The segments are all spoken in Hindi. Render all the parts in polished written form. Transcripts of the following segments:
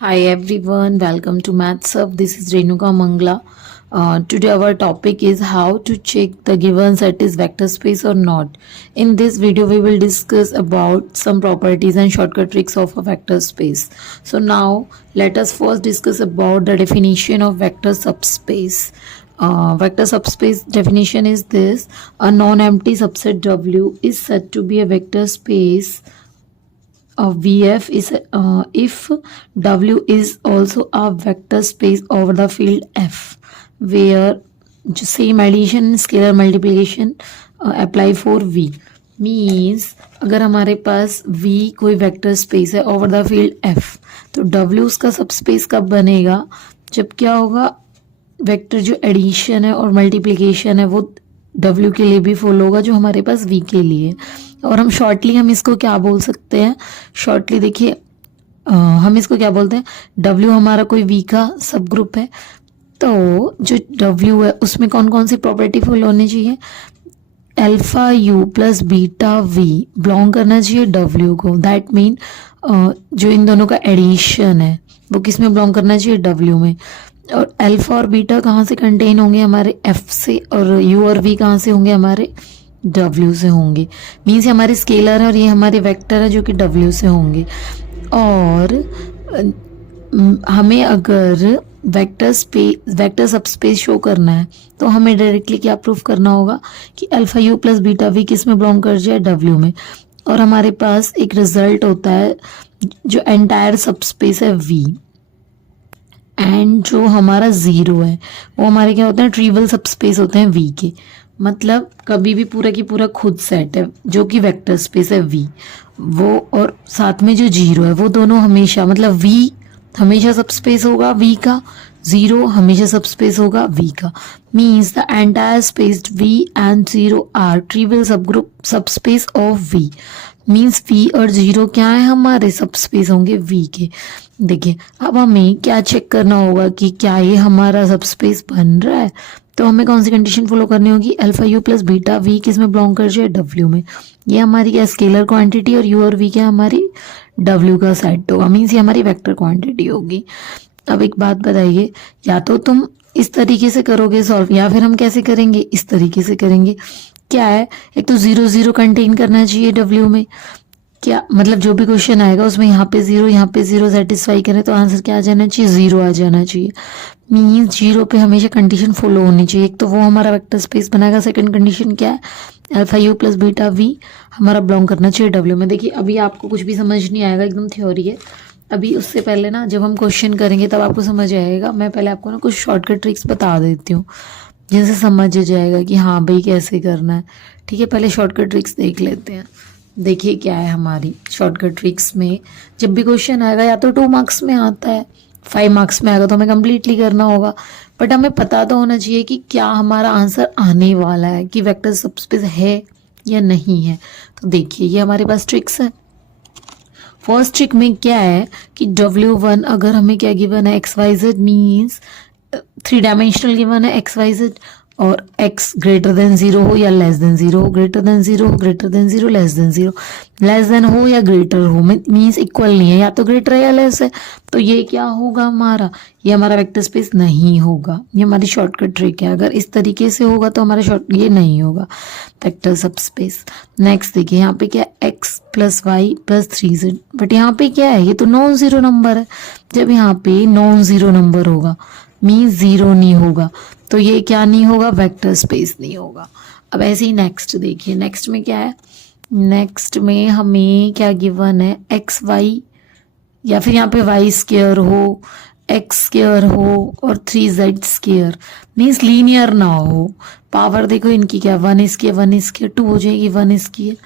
Hi everyone, welcome to MathSub. This is Renuka Mangla. Today our topic is how to check the given set is vector space or not. In this video we will discuss about some properties and shortcut tricks of a vector space. So now let us first discuss about the definition of vector subspace. Vector subspace definition is this: a non-empty subset W is said to be a vector space VF is if W is also a vector space over the field F, where same addition scalar multiplication apply for V. Means अगर हमारे पास V कोई वेक्टर स्पेस है ओवर द फील्ड F, तो W उसका सबस्पेस कब बनेगा? जब क्या होगा, वेक्टर जो एडिशन है और मल्टीप्लिकेशन है वो W के लिए भी फॉलो होगा जो हमारे पास V के लिए। और हम शॉर्टली हम इसको क्या बोल सकते हैं? शॉर्टली देखिए, हम इसको क्या बोलते हैं? W हमारा कोई V का सब ग्रुप है, तो जो W है उसमें कौन कौन सी प्रॉपर्टी फुल होनी चाहिए? Alpha U plus beta V belong करना चाहिए W को। दैट मीन जो इन दोनों का एडिशन है वो किस में बिलोंग करना चाहिए? W में। और अल्फा और बीटा कहाँ से कंटेन होंगे? हमारे F से। और U और V कहाँ से होंगे? हमारे W से होंगे। मीन्स ये हमारे स्केलर है और ये हमारे वेक्टर है जो कि W से होंगे। और हमें अगर वेक्टर सबस्पेस शो करना है तो हमें डायरेक्टली क्या प्रूफ करना होगा कि alpha U plus beta V किस में बिलोंग कर जाए? W में। और हमारे पास एक रिजल्ट होता है जो एंटायर सबस्पेस है V, एंड जो हमारा जीरो है वो हमारे क्या होते हैं? ट्रिवियल सबस्पेस होते हैं V के। मतलब कभी भी पूरा की पूरा खुद सेट है जो कि वेक्टर स्पेस है V, वो और साथ में जो जीरो है वो दोनों हमेशा, मतलब V हमेशा सबस्पेस होगा V का, जीरो हमेशा सबस्पेस होगा V का। Means the entire space V and zero or trivial subgroup subspace of V। Means V और जीरो क्या है? हमारे सबस्पेस होंगे V के। देखिए, अब हमें क्या चेक करना होगा कि क्या ये हमारा सबस्पेस बन रहा है? तो हमें कौन सी कंडीशन फॉलो करनी होगी? Alpha U plus beta V किस में बिलोंग कर जाए? W में। ये हमारी क्या स्केलर क्वांटिटी और U और V क्या हमारी W का सेट होगा। मीन्स ये हमारी वेक्टर क्वांटिटी होगी। अब एक बात बताइए, या तो तुम इस तरीके से करोगे सॉल्व, या फिर हम कैसे करेंगे? इस तरीके से करेंगे। क्या है, एक तो जीरो जीरो कंटेन करना चाहिए W में। क्या मतलब जो भी क्वेश्चन आएगा उसमें यहाँ पे जीरो सेटिस्फाई करें तो आंसर क्या आ जाना चाहिए? जीरो आ जाना चाहिए। मीन्स जीरो पे हमेशा कंडीशन फॉलो होनी चाहिए। एक तो वो हमारा वेक्टर स्पेस बनाएगा। सेकंड कंडीशन क्या है? Alpha U plus beta V हमारा बिलोंग करना चाहिए W में। देखिए, अभी आपको कुछ भी समझ नहीं आएगा, एकदम थ्योरी है। अभी उससे पहले ना जब हम क्वेश्चन करेंगे तब आपको समझ आएगा। मैं पहले आपको ना कुछ शॉर्टकट ट्रिक्स बता देती हूँ जिनसे समझ जाएगा कि हाँ भाई कैसे करना है। ठीक है, पहले शॉर्टकट ट्रिक्स देख लेते हैं। देखिए क्या है हमारी शॉर्टकट ट्रिक्स में। जब भी क्वेश्चन आएगा या तो 2 मार्क्स में आता है, 5 मार्क्स में आएगा तो हमें कंप्लीटली करना होगा, बट हमें पता तो होना चाहिए कि क्या हमारा आंसर आने वाला है, कि वेक्टर सबस्पेस है या नहीं है। तो देखिए ये हमारे पास ट्रिक्स है। फर्स्ट ट्रिक में क्या है कि W1 अगर हमें क्या गिवन है? XYZ, मीन्स 3 डायमेंशनल गिवन है XYZ, और x ग्रेटर देन 0 हो या लेस देन 0 हो, ग्रेटर देन 0 हो, greater than 0, less than 0, less than हो या ग्रेटर हो, मीन्स इक्वल नहीं है, या तो ग्रेटर है या लेस है। तो ये क्या होगा हमारा? ये हमारा वेक्टर स्पेस नहीं होगा। ये हमारी शॉर्टकट ट्रिक है। अगर इस तरीके से होगा तो हमारा ये नहीं होगा वेक्टर सबस्पेस। नेक्स्ट देखिए, यहाँ पे क्या है? x plus y plus 3z, but यहाँ पे क्या है? ये तो नॉन जीरो नंबर है। जब यहाँ पे नॉन जीरो नंबर होगा मीन्स जीरो नहीं होगा, तो ये क्या नहीं होगा? वेक्टर स्पेस नहीं होगा। अब ऐसे ही नेक्स्ट देखिए, नेक्स्ट में क्या है? नेक्स्ट में हमें क्या गिवन है? एक्स वाई, या फिर यहाँ पे वाई स्क्वायर हो, एक्स स्क्वायर हो और 3z स्क्वायर, मीन्स लीनियर ना हो। पावर देखो इनकी क्या, 1 इसकी 1 इसकी 2 हो जाएगी, 1 इसकी है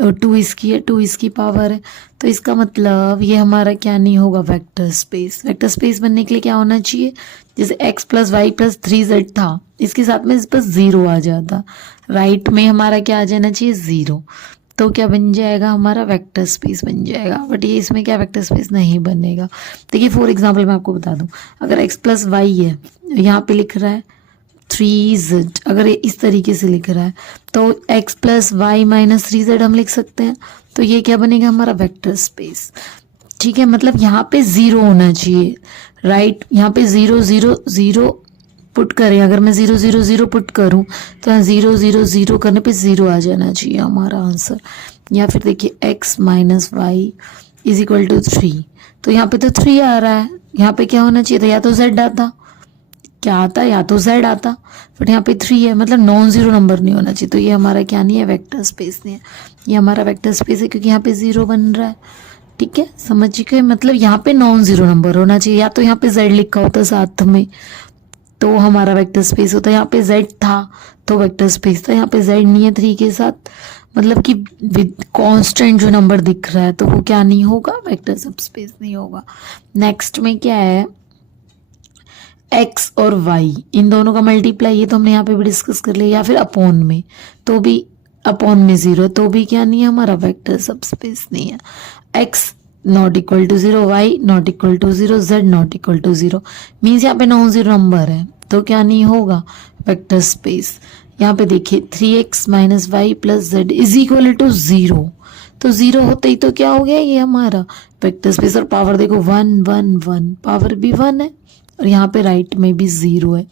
और 2 इसकी है, 2 इसकी पावर है। तो इसका मतलब ये हमारा क्या नहीं होगा? Vector space. वेक्टर स्पेस बनने के लिए क्या होना चाहिए? जैसे x plus y plus 3z था, इसके साथ में बस 0 आ जाता, राइट में हमारा क्या आ जाना चाहिए? 0। तो क्या बन जाएगा? हमारा वेक्टर स्पेस बन जाएगा। बट ये इसमें क्या वेक्टर स्पेस नहीं बनेगा। देखिए फॉर एग्जांपल मैं आपको बता दूं, अगर x प्लस वाई है, यहाँ पे लिख रहा है 3z, अगर ये इस तरीके से लिख रहा है तो x plus Y minus 3z हम लिख सकते हैं। तो ये क्या बनेगा? हमारा वेक्टर स्पेस। ठीक है, मतलब यहाँ पे जीरो होना चाहिए, राइट। यहाँ पे जीरो जीरो जीरो पुट करें, अगर मैं जीरो जीरो जीरो पुट करूँ तो यहाँ जीरो जीरो जीरो करने पे जीरो आ जाना चाहिए हमारा आंसर। या फिर देखिए x minus y is equal to 3, तो यहाँ पे तो 3 आ रहा है, यहाँ पे क्या होना चाहिए था, या तो z आता, क्या आता, या तो z आता, बट यहाँ पे 3 है, मतलब नॉन जीरो नंबर नहीं होना चाहिए। तो ये हमारा क्या नहीं है, वेक्टर स्पेस नहीं है, ये हमारा वेक्टर स्पेस है क्योंकि यहाँ पे जीरो बन रहा है। ठीक है, समझ गए, मतलब यहाँ पे नॉन जीरो नंबर होना चाहिए, या तो यहाँ पे z लिखा होता साथ में तो हमारा वेक्टर स्पेस होता है, यहाँ पे z था तो वेक्टर स्पेस था, यहाँ पे z नहीं है 3 के साथ, मतलब कि कांस्टेंट जो नंबर दिख रहा है तो वो क्या नहीं होगा, वेक्टर सबस्पेस नहीं होगा। नेक्स्ट में क्या है, x और y इन दोनों का मल्टीप्लाई, ये तो हमने यहाँ पे भी डिस्कस कर लिया, या फिर अपॉन में, तो भी अपॉन में जीरो तो भी क्या नहीं है, हमारा वेक्टर सबस्पेस नहीं है। x not equal to zero, y not equal to zero, z not equal to zero, means यहाँ पे नॉन जीरो नंबर है तो क्या नहीं होगा, वेक्टर स्पेस। यहाँ पे देखिए 3x minus y plus z is equal to zero, तो जीरो होते ही तो क्या हो गया, ये हमारा वेक्टर स्पेस। और पावर देखो 1 1 1, पावर भी 1 है और यहाँ पे राइट में भी जीरो है,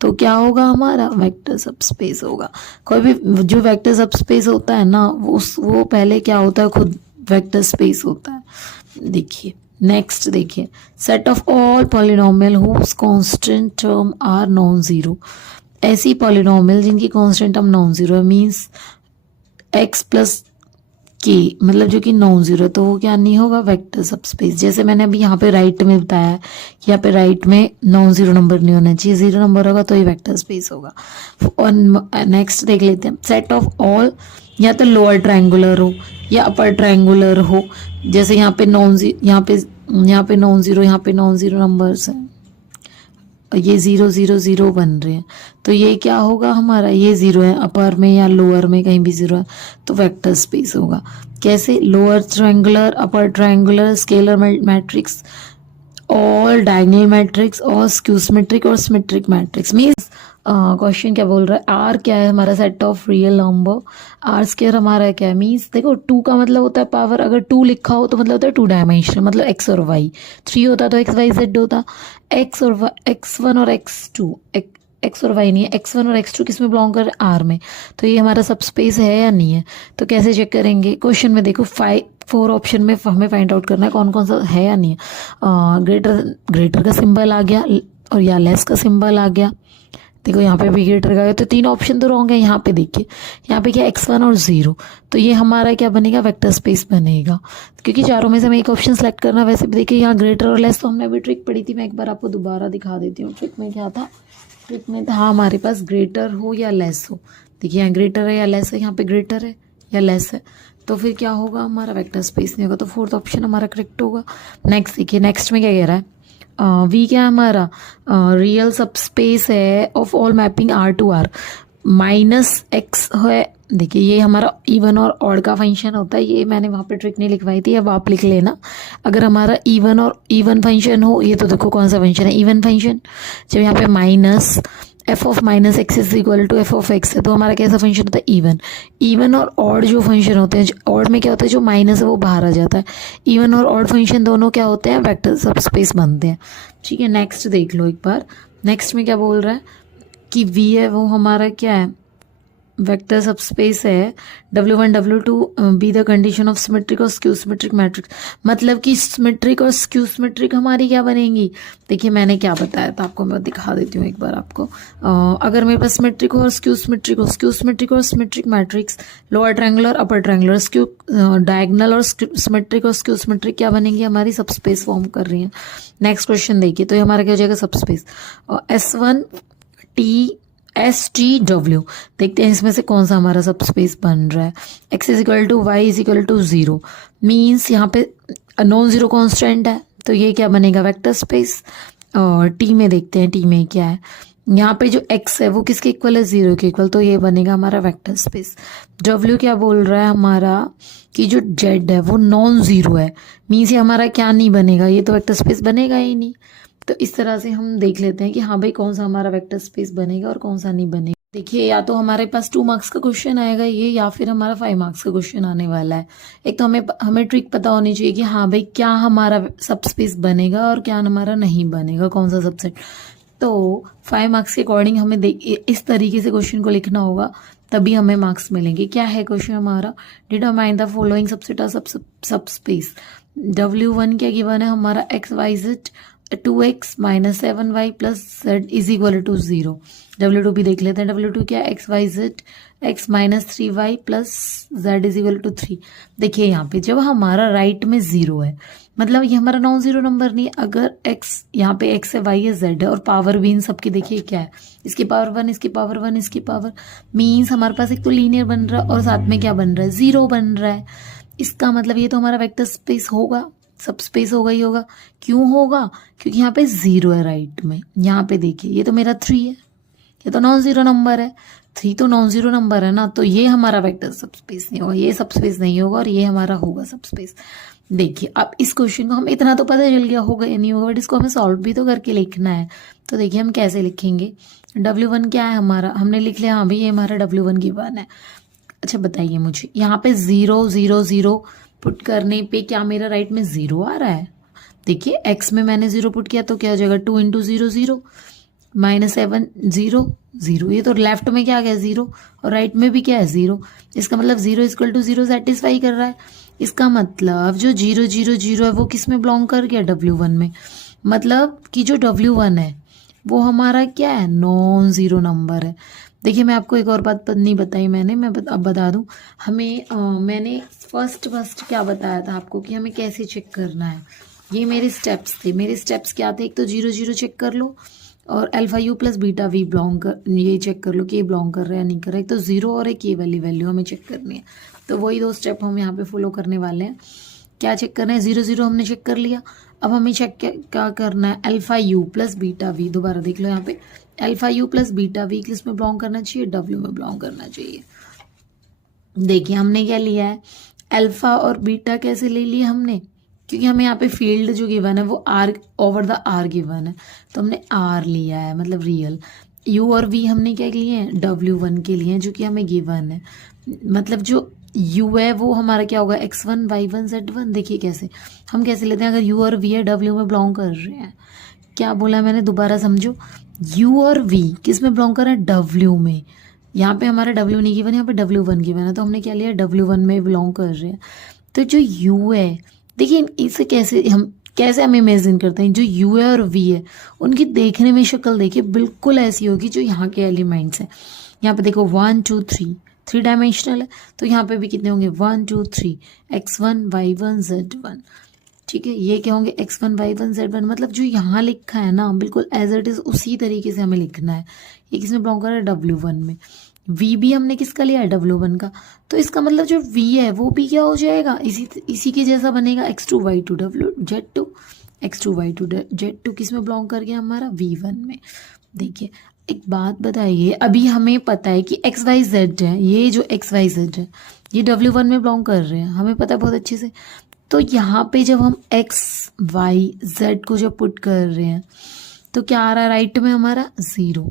तो क्या होगा, हमारा वेक्टर सबस्पेस होगा। कोई भी जो वेक्टर सबस्पेस होता है ना, वो पहले क्या होता है, खुद वेक्टर स्पेस होता है। देखिए नेक्स्ट, देखिए set of all polynomial whose constant term are non zero, ऐसी पॉलिनोमियल जिनकी कांस्टेंट टर्म नॉन जीरो है, मींस x प्लस के, मतलब जो कि नॉन जीरो, तो वो क्या नहीं होगा, वेक्टर सबस्पेस। जैसे मैंने अभी यहाँ पे राइट में बताया कि यहाँ पे राइट में नॉन जीरो नंबर नहीं होना चाहिए, जीरो नंबर होगा तो ये वेक्टर स्पेस होगा। और नेक्स्ट देख लेते हैं, सेट ऑफ ऑल, या तो लोअर ट्रायंगुलर हो या अपर ट्रायंगुलर हो, जैसे यहाँ पे नॉन जीरो, यहाँ पे नॉन जीरो, यहाँ पे नॉन जीरो नंबर्स हैं, ये जीरो जीरो जीरो बन रहे हैं, तो ये क्या होगा हमारा, ये जीरो है, अपर में या लोअर में कहीं भी जीरो है तो वेक्टर स्पेस होगा। कैसे, lower triangular, upper triangular, scalar matrix, all diagonal matrix और स्क्यू सिमेट्रिक और सिमेट्रिक मैट्रिक्स। मींस क्वेश्चन क्या बोल रहा है, आर क्या है हमारा, set of real number, R square हमारा क्या है, मींस देखो 2 का मतलब होता है पावर, अगर 2 लिखा हो तो मतलब होता है 2 डायमेंशनल, मतलब x और y, 3 होता तो x y z होता, x1 और x2, x और y नहीं है, x1 और x2 किस में बिलोंग कर, आर में, तो ये हमारा सब स्पेस है या नहीं है। तो कैसे चेक करेंगे, क्वेश्चन में देखो 4 ऑप्शन में हमें फाइंड आउट करना है कौन कौन सा है या नहीं है। ग्रेटर का सिंबल आ गया और या लेस का सिंबल आ गया, देखो यहाँ पे भी ग्रेटर का, तो 3 ऑप्शन तो रॉन्ग है। यहाँ पे देखिए, यहाँ पे क्या x1 और 0, तो ये हमारा क्या बनेगा, वेक्टर स्पेस बनेगा, क्योंकि चारों में से हमें एक ऑप्शन सेलेक्ट करना। वैसे भी देखिए यहाँ ग्रेटर और लेस तो हमने अभी ट्रिक पढ़ी थी, मैं एक बार आपको दोबारा दिखा देती हूँ। ट्रिक में क्या था, ट्रिक में था हमारे पास ग्रेटर हो या लेस हो, देखिए यहाँ ग्रेटर है या लेस है, यहाँ पे ग्रेटर है या लेस है, तो फिर क्या होगा, हमारा वेक्टर स्पेस नहीं होगा, तो 4th ऑप्शन हमारा करेक्ट होगा। नेक्स्ट देखिए, नेक्स्ट में क्या कह रहा है, वी क्या हमारा रियल सबस्पेस है of all mapping R to R, minus x है। देखिए ये हमारा इवन और ऑड का फंक्शन होता है, ये मैंने वहाँ पे ट्रिक नहीं लिखवाई थी, अब आप लिख लेना। अगर हमारा इवन फंक्शन हो, ये तो देखो कौन सा फंक्शन है, इवन फंक्शन, जब यहाँ पे minus f of minus x is equal to f of x है, तो हमारा कैसा फंक्शन होता है, इवन और ऑड जो फंक्शन होते हैं, ऑड में क्या होता है, जो माइनस है वो बाहर आ जाता है, इवन और ऑड फंक्शन दोनों क्या होते हैं, वेक्टर सबस्पेस बनते हैं। ठीक है, नेक्स्ट देख लो एक बार, नेक्स्ट में क्या बोल रहा है कि वी है वो हमारा क्या है, वेक्टर सबस्पेस है, W1 W2 be the condition of symmetric और स्क्यू सिमेट्रिक मैट्रिक्स, मतलब कि सिमेट्रिक और स्क्यू सिमेट्रिक हमारी क्या बनेंगी। देखिए मैंने क्या बताया था आपको, मैं दिखा देती हूँ एक बार आपको। अगर मेरे पास सिमेट्रिक हो और स्क्यू सिमेट्रिक हो, स्क्यू सिमेट्रिक और symmetric matrix, lower triangular upper triangular, skew diagonal और सिमेट्रिक और स्क्यू सिमेट्रिक क्या बनेंगी, हमारी सबस्पेस फॉर्म कर रही है। नेक्स्ट क्वेश्चन देखिए, तो ये हमारा क्या हो जाएगा, सबस्पेस S1T/S/T/W, देखते हैं इसमें से कौन सा हमारा सबस्पेस बन रहा है। x is equal to y is equal to 0, means यहाँ पे नॉन जीरो कॉन्स्टेंट है, तो ये क्या बनेगा, वेक्टर स्पेस। और टी में देखते हैं, टी में क्या है, यहाँ पे जो x है वो किसके इक्वल है, 0 के इक्वल, तो ये बनेगा हमारा वेक्टर स्पेस। w क्या बोल रहा है हमारा कि जो z है वो नॉन जीरो है, मीन्स ये हमारा क्या नहीं बनेगा, ये तो वेक्टर स्पेस बनेगा ही नहीं। तो इस तरह से हम देख लेते हैं कि हाँ भाई कौन सा हमारा वेक्टर स्पेस बनेगा और कौन सा नहीं बनेगा। देखिए या तो हमारे पास 2 मार्क्स का क्वेश्चन आएगा ये, या फिर हमारा 5 मार्क्स का क्वेश्चन आने वाला है। एक तो हमें ट्रिक पता होनी चाहिए कि हाँ भाई क्या हमारा सबस्पेस बनेगा और क्या हमारा नहीं बनेगा, कौन सा सबसेट। तो 5 मार्क्स के अकॉर्डिंग हमें इस तरीके से क्वेश्चन को लिखना होगा, तभी हमें मार्क्स मिलेंगे। क्या है क्वेश्चन हमारा, determine the following subset of subspace. W1 क्या गिवन है हमारा, XYZ 2x minus 7y plus z is equal to 0। W2 भी देख लेते हैं, W2 क्या है, XYZ x minus 3y plus z is equal to 3। देखिए यहाँ पे जब हमारा राइट में 0 है, मतलब ये हमारा नॉन जीरो नंबर नहीं है। अगर x यहाँ पे x है, y है, z है और पावर भी इन सबकी देखिए क्या है, इसकी पावर 1, इसकी पावर 1, इसकी पावर, मीन्स हमारे पास एक तो लीनियर बन रहा है और साथ में क्या बन रहा है, 0 बन रहा है। इसका मतलब ये तो हमारा वेक्टर स्पेस होगा, सब स्पेस होगा ही होगा। क्यों होगा, क्योंकि यहाँ पे 0 है राइट में। यहाँ पे देखिए ये तो मेरा 3 है, ये तो नॉन जीरो नंबर है, 3 तो नॉन जीरो नंबर है ना, तो ये हमारा वेक्टर सबस्पेस नहीं होगा, ये सबस्पेस नहीं होगा और ये हमारा होगा सबस्पेस। देखिए अब इस क्वेश्चन को हम इतना तो पता चल गया होगा या नहीं होगा, बट इसको हमें सॉल्व भी तो करके लिखना है। तो देखिए हम कैसे लिखेंगे, W1 क्या है हमारा, हमने लिख लिया, हाँ भाई ये हमारा W1 गिवन है। अच्छा बताइए मुझे, यहाँ पे 0 0 0 पुट करने पे क्या मेरा राइट में 0 आ रहा है। देखिए x में मैंने 0 पुट किया तो क्या हो जाएगा, 2 इंटू 0 0 माइनस 7 0 0। ये तो लेफ्ट में क्या आ गया 0 और राइट में भी क्या है 0। इसका मतलब 0 इक्वल टू 0 सेटिस्फाई कर रहा है। इसका मतलब जो 0 0 0 है वो किस में बिलोंग कर गया, W1 में। मतलब कि जो W1 है वो हमारा क्या है, नॉन जीरो नंबर है। देखिए मैं आपको एक और बात नहीं बताई मैंने, अब बता दूं। मैंने फर्स्ट क्या बताया था आपको कि हमें कैसे चेक करना है। ये मेरे स्टेप्स थे, मेरे स्टेप्स क्या थे, एक तो 0 0 चेक कर लो और alpha u plus beta V belong कर, ये चेक कर लो कि ये बिलोंग कर रहा है या नहीं कर रहा है। एक तो 0 और एक ये वाली वैल्यू हमें चेक करनी है। तो वही 2 स्टेप हम यहाँ पे फॉलो करने वाले हैं। क्या चेक करना है, 0 0 हमने चेक कर लिया। अब हमें चेक क्या करना है, alpha u plus beta V. दोबारा देख लो यहाँ पे, alpha u plus beta V किस में बिलोंग करना चाहिए, W में बिलोंग करना चाहिए। देखिए हमने क्या लिया है, अल्फा और बीटा कैसे ले लिया हमने, क्योंकि हमें यहाँ पे फील्ड जो गिवन है वो R over the R given है, तो हमने R लिया है, मतलब रियल। U और V हमने क्या लिए हैं, W1 के लिए जो कि हमें गिवन है। मतलब जो U है वो हमारा क्या होगा, X1 Y1 Z1। देखिए कैसे हम कैसे लेते हैं, अगर U और V है W में बिलोंग कर रहे हैं। क्या बोला मैंने, दोबारा समझो, U और V किस में बिलोंग कर रहे हैं, W में। यहाँ पे हमारा W नहीं गिवन, यहाँ पे W1 गिवन है, तो हमने क्या लिया, W1 में बिलोंग कर रहे हैं। तो जो U है, देखिए इसे कैसे हम इमेजिन करते हैं, जो U है और V है उनकी देखने में शक्ल देखिए बिल्कुल ऐसी होगी जो यहाँ के एलिमेंट्स हैं। यहाँ पे देखो 1 2 3 डायमेंशनल है, तो यहाँ पे भी कितने होंगे, 1 2 3 X1 Y1 Z1। ठीक है, ये क्या होंगे, X1 Y1 Z1। मतलब जो यहाँ लिखा है ना बिल्कुल एज इट इज उसी तरीके से हमें लिखना है। ये किसमें बिलोंग कर रहा है, W1 में। V भी हमने किसका लिया है, W1 का। तो इसका मतलब जो V है वो भी क्या हो जाएगा, इसी के जैसा बनेगा, X2 Y2 Z2 X2 Y2 Z2 किस में बिलोंग कर गया हमारा, V1 में। देखिए एक बात बताइए, अभी हमें पता है कि XYZ है, ये जो XYZ है ये W1 में बिलोंग कर रहे हैं, हमें पता है बहुत अच्छे से। तो यहाँ पे जब हम X Y Z को जब पुट कर रहे हैं तो क्या आ रहा है राइट में हमारा 0।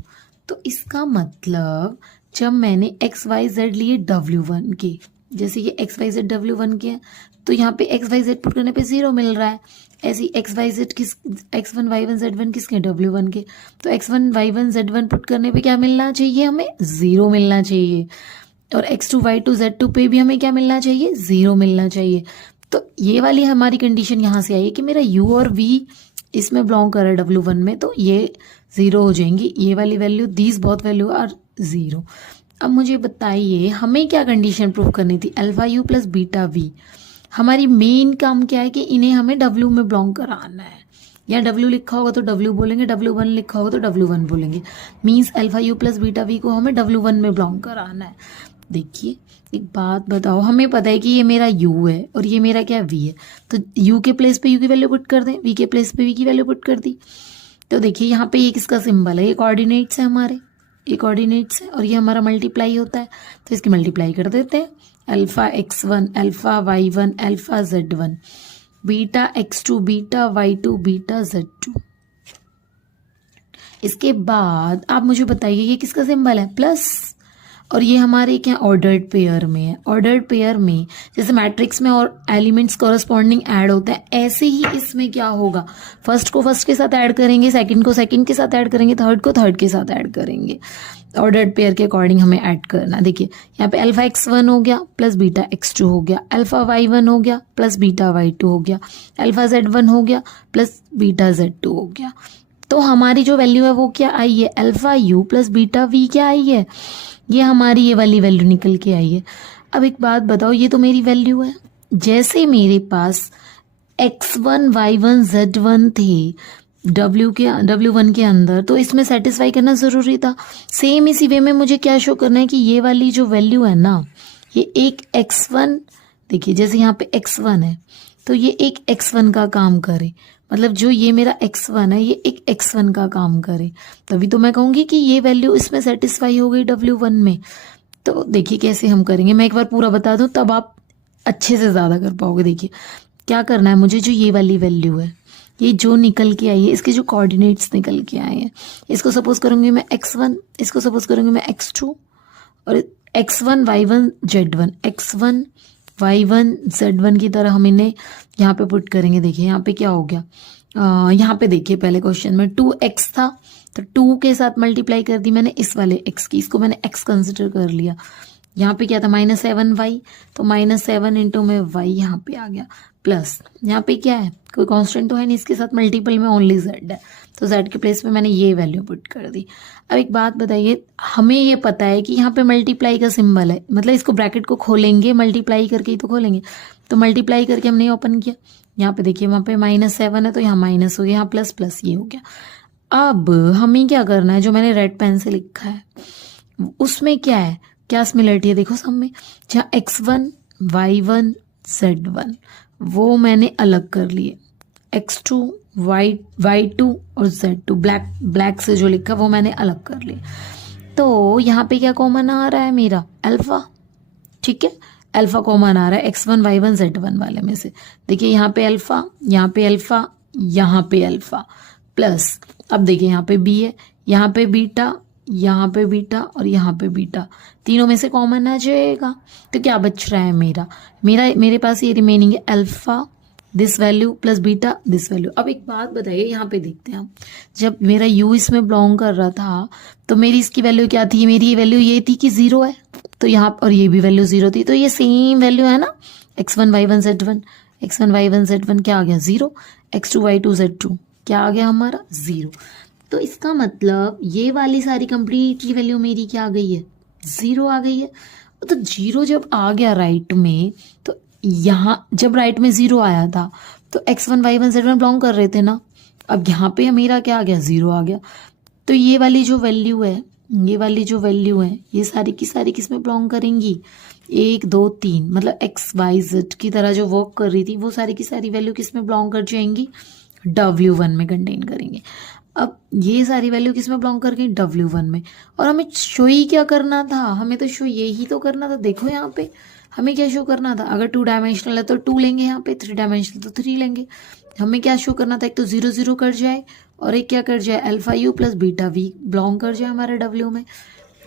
तो इसका मतलब जब मैंने XYZ लिए W1 के, जैसे ये XYZ W1 के हैं, तो यहाँ पे XYZ पुट करने पे 0 मिल रहा है। ऐसी XYZ X1 Y1 Z1 किसके, W1 के। तो X1 Y1 Z1 पुट करने पे क्या मिलना चाहिए, हमें 0 मिलना चाहिए। और X2 Y2 Z2 पे भी हमें क्या मिलना चाहिए, 0 मिलना चाहिए। तो ये वाली हमारी कंडीशन यहाँ से आई है कि मेरा U और V इसमें बिलोंग कर रहा है W1 में, तो ये 0 हो जाएंगी। ये वाली value, these both value are 0। अब मुझे बताइए हमें क्या कंडीशन प्रूव करनी थी, alpha u plus beta V. हमारी मेन काम क्या है कि इन्हें हमें W में बिलोंग कराना है। या W लिखा होगा तो W बोलेंगे, W1 लिखा होगा तो W1 बोलेंगे। Means alpha u plus beta V को हमें W1 में बिलोंग कराना है। देखिए एक बात बताओ, हमें पता है कि ये मेरा U है और ये मेरा क्या V है, तो U के प्लेस पे U की वैल्यू पुट कर दें, V के प्लेस पे V की वैल्यू पुट कर दी। तो देखिए यहाँ पे ये किसका सिंबल है, ये कोऑर्डिनेट्स है हमारे, ये कोऑर्डिनेट्स है और ये हमारा मल्टीप्लाई होता है, तो इसकी मल्टीप्लाई कर देते हैं। Alpha X1 alpha Y1 alpha Z1 beta X2 beta Y2 beta Z2। इसके बाद आप मुझे बताइए ये किसका सिंबल है, प्लस, और ये हमारे क्या ऑर्डर्ड पेयर में है। ऑर्डर्ड पेयर में जैसे मैट्रिक्स में और एलिमेंट्स कॉरस्पॉन्डिंग ऐड होता है, ऐसे ही इसमें क्या होगा, फर्स्ट को फर्स्ट के साथ ऐड करेंगे, सेकंड को सेकंड के साथ ऐड करेंगे, थर्ड को थर्ड के साथ ऐड करेंगे। ऑर्डर्ड पेयर के अकॉर्डिंग हमें ऐड करना। देखिए यहाँ पे अल्फा x1 हो गया प्लस बीटा x2 हो गया, अल्फा y1 हो गया प्लस बीटा y2 हो गया, अल्फा z1 हो गया प्लस बीटा z2 हो गया। तो हमारी जो वैल्यू है वो क्या आई है, alpha u plus beta v क्या आई है, ये हमारी ये वाली वैल्यू निकल के आई है। अब एक बात बताओ, ये तो मेरी वैल्यू है, जैसे मेरे पास x1 y1 z1 थे W1 के अंदर, तो इसमें सेटिस्फाई करना ज़रूरी था। सेम इसी वे में मुझे क्या शो करना है कि ये वाली जो वैल्यू है ना, ये एक x1, देखिए जैसे यहाँ पे x1 है तो ये एक x1 का काम करे, मतलब जो ये मेरा x1 है ये एक x1 का काम करे, तभी तो मैं कहूँगी कि ये वैल्यू इसमें सेटिस्फाई हो गई W1 में। तो देखिए कैसे हम करेंगे, मैं एक बार पूरा बता दूँ तब आप अच्छे से ज़्यादा कर पाओगे। देखिए क्या करना है मुझे, जो ये वाली वैल्यू है, ये जो निकल के आई है, इसके जो कोऑर्डिनेट्स निकल के आए हैं, इसको सपोज करूँगी मैं x1, इसको सपोज करूँगी मैं x2, और x1 y1 z1, x1 y1 z1 की तरह हम इन्हें यहाँ पे पुट करेंगे। देखिए यहाँ पे क्या हो गया, यहाँ पे देखिए पहले क्वेश्चन में 2x था तो 2 के साथ मल्टीप्लाई कर दी मैंने इस वाले x की, इसको मैंने x कंसिडर कर लिया। यहाँ पे क्या था -7y, तो -7 इंटू में y यहाँ पे आ गया, प्लस यहाँ पे क्या है, कोई कांस्टेंट तो है नहीं, इसके साथ मल्टीपल में ओनली z है, तो z के प्लेस में मैंने ये वैल्यू पुट कर दी। अब एक बात बताइए, हमें ये पता है कि यहाँ पे मल्टीप्लाई का सिंबल है, मतलब इसको ब्रैकेट को खोलेंगे, मल्टीप्लाई करके ही तो खोलेंगे, तो मल्टीप्लाई करके हमने ओपन किया। यहाँ पे देखिए वहाँ पे -7 है तो यहाँ माइनस हो गया, यहाँ प्लस प्लस ये हो गया। अब हमें क्या करना है, जो मैंने रेड पेन से लिखा है उसमें क्या है, क्या सिमिलरिटी है देखो सब में, जहाँ x1 y1 z1 वो मैंने अलग कर लिए, x2 y2 और z2 ब्लैक से जो लिखा वो मैंने अलग कर लिए। तो यहाँ पे क्या कॉमन आ रहा है मेरा, अल्फा, ठीक है, अल्फा कॉमन आ रहा है x1 y1 z1 वाले में से। देखिए यहाँ पे अल्फा, यहाँ पे अल्फा, यहाँ पे अल्फा, प्लस अब देखिए यहाँ पे बी है, यहाँ पे बीटा, यहाँ पे बीटा और यहाँ पे बीटा, तीनों में से कॉमन आ जाएगा। तो क्या बच रहा है मेरे पास ये रिमेनिंग है alpha this value plus beta this value. अब एक बात बताइए, यहाँ पे देखते हैं हम, जब मेरा u इसमें बिलोंग कर रहा था तो मेरी इसकी वैल्यू क्या थी, मेरी ये वैल्यू ये थी कि 0 है, तो यहाँ और ये भी वैल्यू 0 थी, तो ये सेम वैल्यू है ना, x1 y1 z1, x1 y1 z1 क्या आ गया 0, x2 y2 z2 क्या आ गया हमारा 0। तो इसका मतलब ये वाली सारी कंप्लीटली वैल्यू मेरी क्या आ गई है, 0 आ गई है। तो 0 जब आ गया राइट में, तो यहाँ जब राइट में 0 आया था तो x1 y1 z1 बिलोंग कर रहे थे ना, अब यहाँ पे मेरा क्या आ गया 0 आ गया। तो ये वाली जो वैल्यू है, ये सारी की सारी किस में बिलोंग करेंगी, 1 2 3, मतलब x y z की तरह जो वर्क कर रही थी वो सारी की सारी वैल्यू किस में बिलोंग कर जाएंगी, W1 में कंटेन करेंगे। अब ये सारी वैल्यू किस में बिलोंग कर गई, W1 में। और हमें शो ही क्या करना था, हमें तो शो यही तो करना था। देखो यहाँ पे हमें क्या शो करना था, अगर 2 डायमेंशनल है तो 2 लेंगे, यहाँ पे 3 डायमेंशनल तो 3 लेंगे। हमें क्या शो करना था, एक तो 0 0 कर जाए और एक क्या कर जाए, alpha u plus beta v belong कर जाए हमारे W में।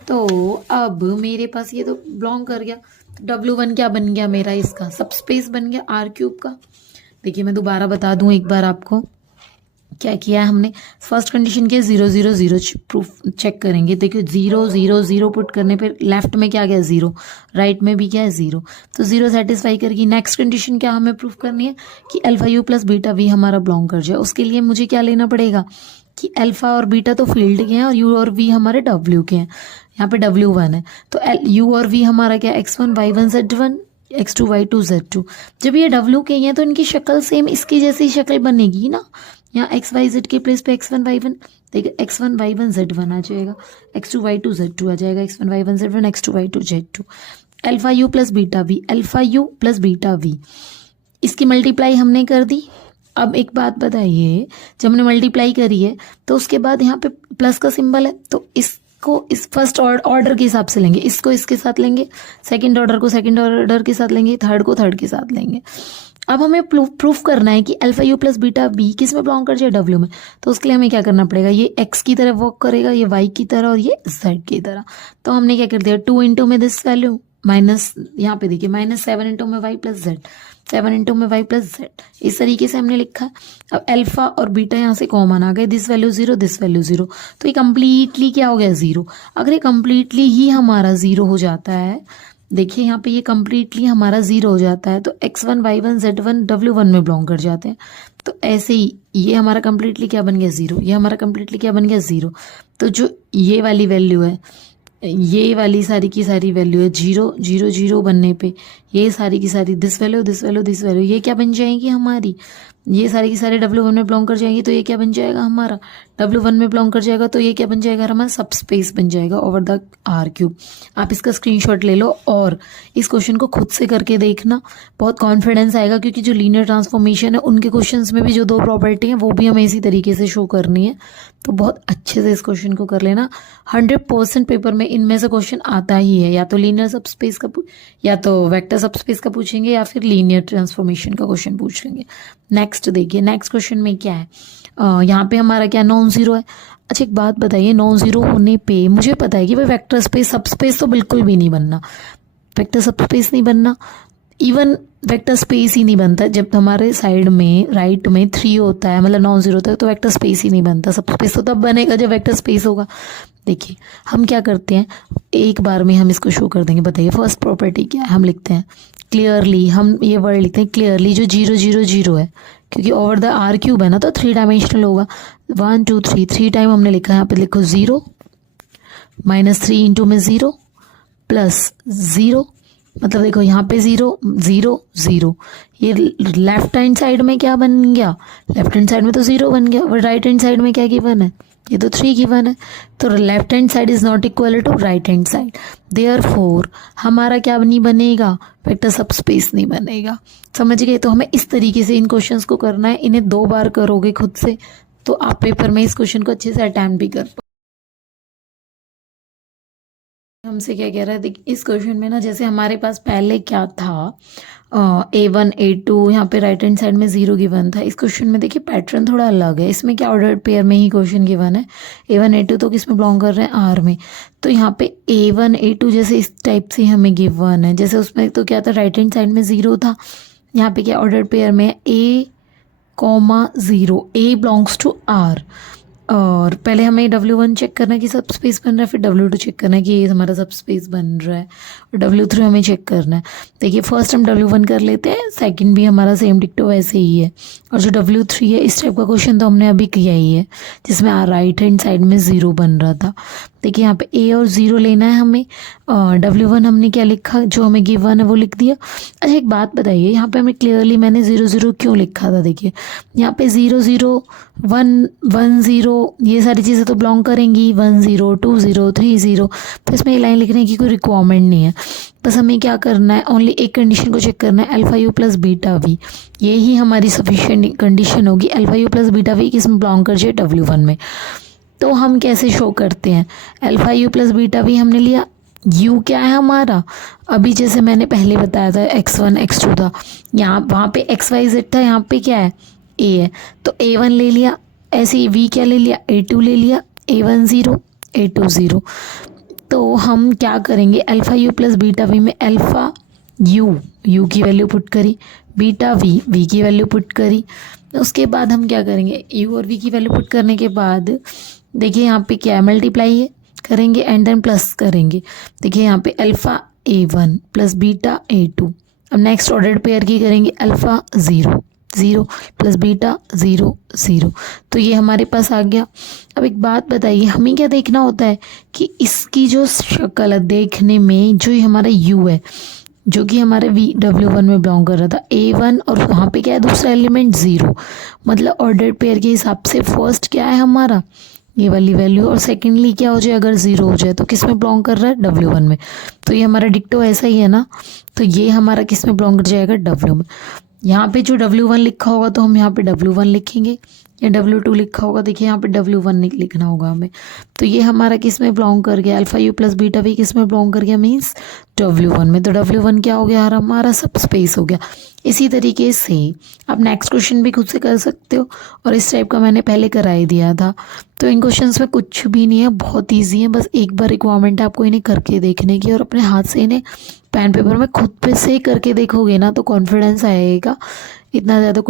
तो अब मेरे पास ये तो बिलोंग कर गया, W1 क्या बन गया मेरा, इसका सबस्पेस बन गया R³ का। देखिए मैं दोबारा बता दूं एक बार आपको क्या किया है हमने। फर्स्ट कंडीशन के 0 0 0 प्रूफ चेक करेंगे। देखिए 0 0 0 पुट करने पे लेफ्ट में क्या गया 0, राइट में भी क्या है 0, तो 0 सेटिस्फाई करेगी। नेक्स्ट कंडीशन क्या हमें प्रूफ करनी है कि alpha u plus beta v हमारा बिलोंग कर जाए। उसके लिए मुझे क्या लेना पड़ेगा कि अल्फा और बीटा तो फील्ड के हैं और u और v हमारे w के हैं। यहाँ पे W1 है तो u और v हमारा क्या x1 y1 z1 x2 y2 z2। जब ये W के हैं तो इनकी शक्ल सेम इसकी जैसी शक्ल बनेगी ना। यहाँ एक्स वाई जेड के प्लेस पे x1 y1, देखिए x1 y1 z1 आ जाएगा, x2 y2 z2 आ जाएगा, x1 y1 z1 x2 y2 z2। Alpha u plus beta v, alpha u plus beta v, इसकी मल्टीप्लाई हमने कर दी। अब एक बात बताइए, जब हमने मल्टीप्लाई करी है तो उसके बाद यहाँ पे प्लस का सिंबल है, तो इसको इस फर्स्ट ऑर्डर के हिसाब से लेंगे, इसको इसके साथ लेंगे, सेकंड ऑर्डर को सेकंड ऑर्डर के साथ लेंगे, थर्ड को थर्ड के साथ लेंगे। अब हमें प्रूफ करना है कि alpha u plus beta b किस में बिलोंग कर जाए, डब्ल्यू में। तो उसके लिए हमें क्या करना पड़ेगा, ये एक्स की तरह वर्क करेगा, ये वाई की तरह और ये जेड की तरह। तो हमने क्या कर दिया, 2 इंटू में दिस वैल्यू माइनस, यहाँ पे देखिए -7 इंटू में वाई प्लस जेड, 7 इंटू में वाई प्लस जेड, इस तरीके से हमने लिखा है। अब अल्फा और बीटा यहाँ से कॉमन आ गए, दिस वैल्यू 0 दिस वैल्यू 0, तो ये कंप्लीटली क्या हो गया 0। अगर ये कंप्लीटली ही हमारा 0 हो जाता है, देखिए यहाँ पे ये कंप्लीटली हमारा 0 हो जाता है, तो x1 y1 z1 w1 में बिलोंग कर जाते हैं। तो ऐसे ही ये हमारा कंप्लीटली क्या बन गया 0, ये हमारा कंप्लीटली क्या बन गया 0। तो जो ये वाली वैल्यू है, ये वाली सारी की सारी वैल्यू है 0 0 0 बनने पे, ये सारी की सारी this value this value this value, ये क्या बन जाएगी हमारी, ये सारी की सारी W1 में बिलोंग कर जाएंगी। तो ये क्या बन जाएगा हमारा, W1 में बिलोंग कर जाएगा, तो ये क्या बन जाएगा हमारा सब स्पेस बन जाएगा ओवर द R3। आप इसका स्क्रीनशॉट ले लो और इस क्वेश्चन को खुद से करके देखना, बहुत कॉन्फिडेंस आएगा, क्योंकि जो लीनियर ट्रांसफॉर्मेशन है उनके क्वेश्चंस में भी जो 2 प्रॉपर्टी हैं वो भी हमें इसी तरीके से शो करनी है। तो बहुत अच्छे से इस क्वेश्चन को कर लेना। 100% पेपर में इनमें से क्वेश्चन आता ही है, या तो लीनियर सबस्पेस का या तो वेक्टर सबस्पेस का पूछेंगे, या फिर लीनियर ट्रांसफॉर्मेशन का क्वेश्चन पूछ लेंगे। नेक्स्ट देखिए, नेक्स्ट क्वेश्चन में क्या है, यहाँ पे हमारा क्या नॉन जीरो है। अच्छा एक बात बताइए, नॉन जीरो होने पे मुझे पता है कि भाई वेक्टर स्पेस सबस्पेस तो बिल्कुल भी नहीं बनना, वेक्टर सबस्पेस नहीं बनना, इवन वेक्टर स्पेस ही नहीं बनता जब हमारे साइड में राइट में 3 होता है, मतलब नॉन जीरो होता है, तो वेक्टर स्पेस ही नहीं बनता। सब स्पेस तो तब बनेगा जब वेक्टर स्पेस होगा। देखिए हम क्या करते हैं, एक बार में हम इसको शो कर देंगे। बताइए फर्स्ट प्रॉपर्टी क्या है, हम लिखते हैं क्लियरली, हम ये वर्ड लिखते हैं क्लियरली, जो 0 0 0 है, क्योंकि ओवर द R³ है ना, तो 3 डायमेंशनल होगा। 1 2 3 3 टाइम हमने लिखा है, यहाँ पे लिखो 0 -3 इंटू में 0 प्लस 0, मतलब देखो यहाँ पे 0 0 0, ये लेफ्ट हैंड साइड में क्या बन गया, लेफ्ट हैंड साइड में तो 0 बन गया, और राइट हैंड साइड में क्या गिवन है, ये तो 3 गिवन है। तो left hand side is not equal to right hand side, therefore हमारा क्या नहीं बनेगा, वेक्टर सबस्पेस नहीं बनेगा। समझ गए। तो हमें इस तरीके से इन क्वेश्चंस को करना है, इन्हें 2 बार करोगे खुद से तो आप पेपर में इस क्वेश्चन को अच्छे से अटेम्प्ट भी कर पाओगे। हमसे क्या कह रहा है, देखिए इस क्वेश्चन में ना, जैसे हमारे पास पहले क्या था, A1 A2, यहाँ पे राइट हैंड साइड में 0 गिवन था। इस क्वेश्चन में देखिए पैटर्न थोड़ा अलग है, इसमें क्या ऑर्डर्ड पेयर में ही क्वेश्चन गिवन है। A1 A2 तो किस में बिलोंग कर रहे हैं, R में। तो यहाँ पे A1 A2 जैसे इस टाइप से हमें गिवन है, जैसे उसमें तो क्या था, राइट हैंड साइड में 0 था, यहाँ पे क्या ऑर्डर्ड पेयर में A, 0, A belongs to R। और पहले हमें W1 चेक करना है कि सब स्पेस बन रहा है, फिर W2 चेक करना है कि ये हमारा सब स्पेस बन रहा है, और W3 हमें चेक करना है। देखिए फर्स्ट हम W1 कर लेते हैं, सेकंड भी हमारा सेम डिक्टो वैसे ही है, और जो W3 है इस टाइप का क्वेश्चन तो हमने अभी किया ही है, जिसमें राइट हैंड साइड में 0 बन रहा था। देखिए यहाँ पे A और 0 लेना है हमें, W1 हमने क्या लिखा, जो हमें गिवन है वो लिख दिया। अच्छा एक बात बताइए, यहाँ पे हमें क्लियरली मैंने 0 0 क्यों लिखा था, देखिए यहाँ पे 0 0 1 1 0 ये सारी चीज़ें तो बिलोंग करेंगी, 1 0 2 0 3 0, तो इसमें ये लाइन लिखने की कोई रिक्वायरमेंट नहीं है। बस हमें क्या करना है, ओनली एक कंडीशन को चेक करना है, alpha u plus beta V, यही हमारी सफिशिएंट कंडीशन होगी। Alpha u plus beta V किस में बिलोंग कर जाए, W1 में। तो हम कैसे शो करते हैं, alpha u plus beta V हमने लिया, u क्या है हमारा, अभी जैसे मैंने पहले बताया था x1 x2 था, यहाँ वहाँ पे xyz था, यहाँ पे क्या है a है, तो a1 ले लिया, ऐसे ही v क्या ले लिया, a2 ले लिया, a1 0 a2 0। तो हम क्या करेंगे, alpha u plus beta V में अल्फा यू की वैल्यू पुट करी, बीटा वी की वैल्यू पुट करी। उसके बाद हम क्या करेंगे, u और v की वैल्यू पुट करने के बाद देखिए यहाँ पे क्या है, मल्टीप्लाई है करेंगे एंड देन प्लस करेंगे। देखिए यहाँ पे alpha A1 plus beta A2। अब नेक्स्ट ऑर्डर्ड पेयर की करेंगे, अल्फा 0 0 प्लस बीटा 0 0, तो ये हमारे पास आ गया। अब एक बात बताइए, हमें क्या देखना होता है कि इसकी जो शक्ल है देखने में, जो ये हमारा u है जो कि हमारे W1 में बिलोंग कर रहा था, A1 और वहाँ पे क्या है दूसरा एलिमेंट 0, मतलब ऑर्डर्ड पेयर के हिसाब से फर्स्ट क्या है हमारा ये वाली वैल्यू, और सेकेंडली क्या हो जाए, अगर 0 हो जाए तो किस में बिलोंग कर रहा है, W1 में। तो ये हमारा डिक्टो ऐसा ही है ना, तो ये हमारा किस में बिलोंग कर जाएगा, W में। यहाँ पे जो W1 लिखा होगा तो हम यहाँ पे W1 लिखेंगे, या W2 लिखा होगा, देखिए यहाँ पे W1 लिखना होगा हमें। तो ये हमारा किस में बिलोंग कर गया, alpha u plus beta V किस में बिलोंग कर गया, मीन्स W1 में। तो W1 क्या हो गया, हमारा सब स्पेस हो गया। इसी तरीके से आप नेक्स्ट क्वेश्चन भी खुद से कर सकते हो, और इस टाइप का मैंने पहले करा ही दिया था। तो इन क्वेश्चंस में कुछ भी नहीं है, बहुत ईजी है, बस एक बार रिक्वायरमेंट है आपको इन्हें करके देखने की, और अपने हाथ से इन्हें पेन पेपर में खुद पे से करके देखोगे ना तो कॉन्फिडेंस आएगा। इतना ज़्यादा